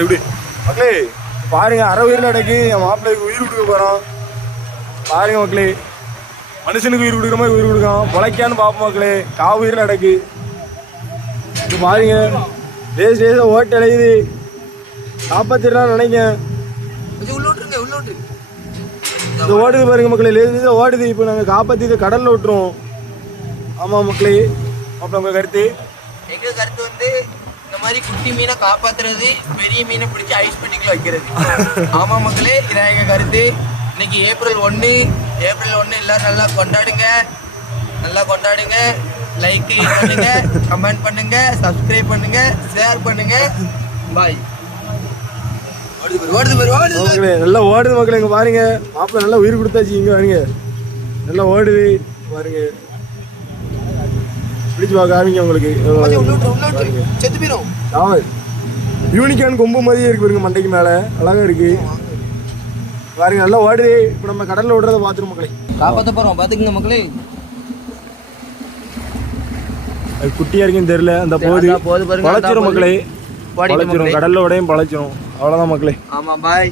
எப்படி மக்களே பாருங்க, அரை உயிரில் அடக்கி என் மாப்பிள்ளைக்கு உயிர் கொடுக்க போகிறோம். பாருங்க மக்களே, மனுஷனுக்கு உயிர் கொடுக்குற மாதிரி உயிர் கொடுக்கும். பொழைக்கான்னு பார்ப்போம் மக்களே. உயிரில் அடக்கு இது பாருங்க. லேசாக ஓட்டு அடையுது. காப்பாற்றிடலாம் நினைங்க. இது ஓடுது பாருங்க மக்களே, லேசாக ஓடுது. இப்போ நாங்கள் காப்பாற்றி இதை கடலில் விட்டுருவோம். ஆமாம் மக்களே, அப்புறம் உங்கள் கருத்து? எங்கள் கருத்து வந்து இந்த மாதிரி குட்டி மீனை காப்பாத்துறது, பெரிய மீனை பிடிச்சி ஐஸ் பெட்டிக்குள்ள வைக்கிறது. ஆமா மக்களே, இதான் எங்க கருத்து. இன்னைக்கு ஏப்ரல் 1 எல்லாரும் நல்லா கொண்டாடுங்க. லைக் பண்ணுங்க, கமெண்ட் பண்ணுங்க, சப்ஸ்கிரைப் பண்ணுங்க, ஷேர் பண்ணுங்க. பாய். ஓடுது நல்லா ஓடுது மக்களே. இங்க பாருங்க, மாப்பிள்ளை நல்லா உயிர் கொடுத்தாச்சு. இங்க பாருங்க, நல்லா ஓடுது பாருங்க. பிடிச்சு காமிங்க உங்களுக்கு. செத்து போயிடும். யூனிகான் கொம்பு மாதிரியே இருக்கு பாருங்க, மண்டைக்கு மேல அழகா இருக்கு பாருங்க. நல்லா ஓடுது. இப்போ நம்ம கடல்ல விடுறத பாத்துரும் மக்களே. காப்பாற்ற போறோம், பாத்துக்குங்க மக்களே. அது குட்டியா இருக்குன்னு தெரியல. அந்த போது பழச்சிரும் மக்களே, பழச்சிரும். கடல்ல உடையும் பழச்சிரும். அவ்வளவுதான் மக்களே. ஆமா பாய்.